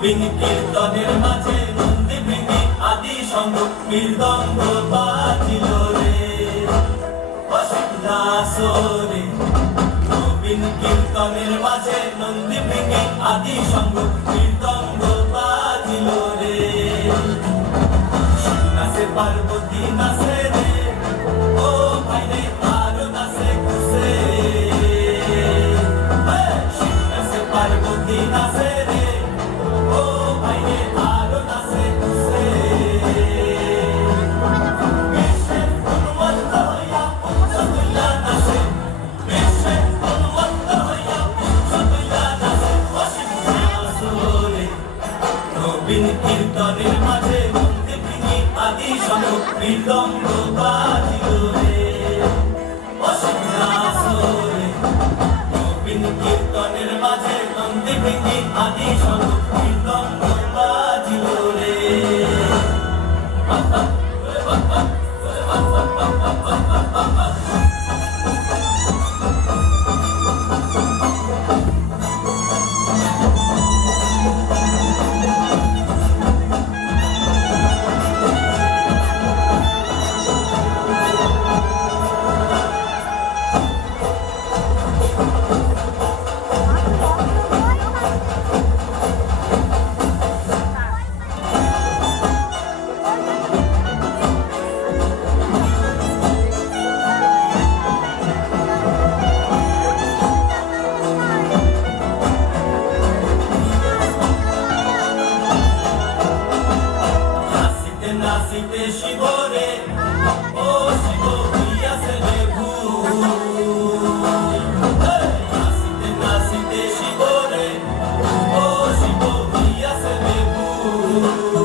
নবীন কীর্তনের মাঝে নন্দী ভেঙে আদি সঙ্গ মৃদঙ্গ বাজিল রে আসরে। নবীন কীর্তনের মাঝে নন্দী ভেঙে আদি সঙ্গ মৃদঙ্গ বাজিল রে। নাচে পার্বতী নাচে রে, ও ভাই রে আরো নাচে খুশে। নাচে পার্বতী নাচে রে, ও ভাই রে আরো নাচে খুশে। বিশ্বের উন্মত্ত হইয়া সতুল্লা নাচে, বিশ্বের উন্মত্ত হইয়া সতুল্লা নাচে। অসীম আসরে নবীন কীর্তনের মাঝে নন্দী ভেঙে আদি সঙ্গ মৃদঙ্গ বাজিল রে। অসীম আসরে নবীন কীর্তনের মাঝে নন্দী ভেঙে আদি সঙ্গ মৃদঙ্গ বাজিল রে। নাচিতে শিবরে, ও শিব হইয়াছে রে ভূত। নাচিতে নাচিতে শিবরে, ও শিব হইয়াছে রে ভূত।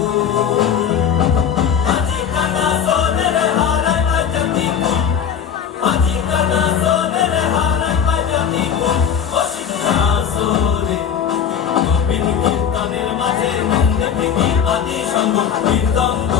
আজি কানা সোনের হারাই বাজাতি কুল, আজি কানা সোনের হারাই বাজাতি কুল। অসীম আসরে নবীন কীর্তনের মাঝে নন্দী ভেঙে আদি সঙ্গ মৃদঙ্গ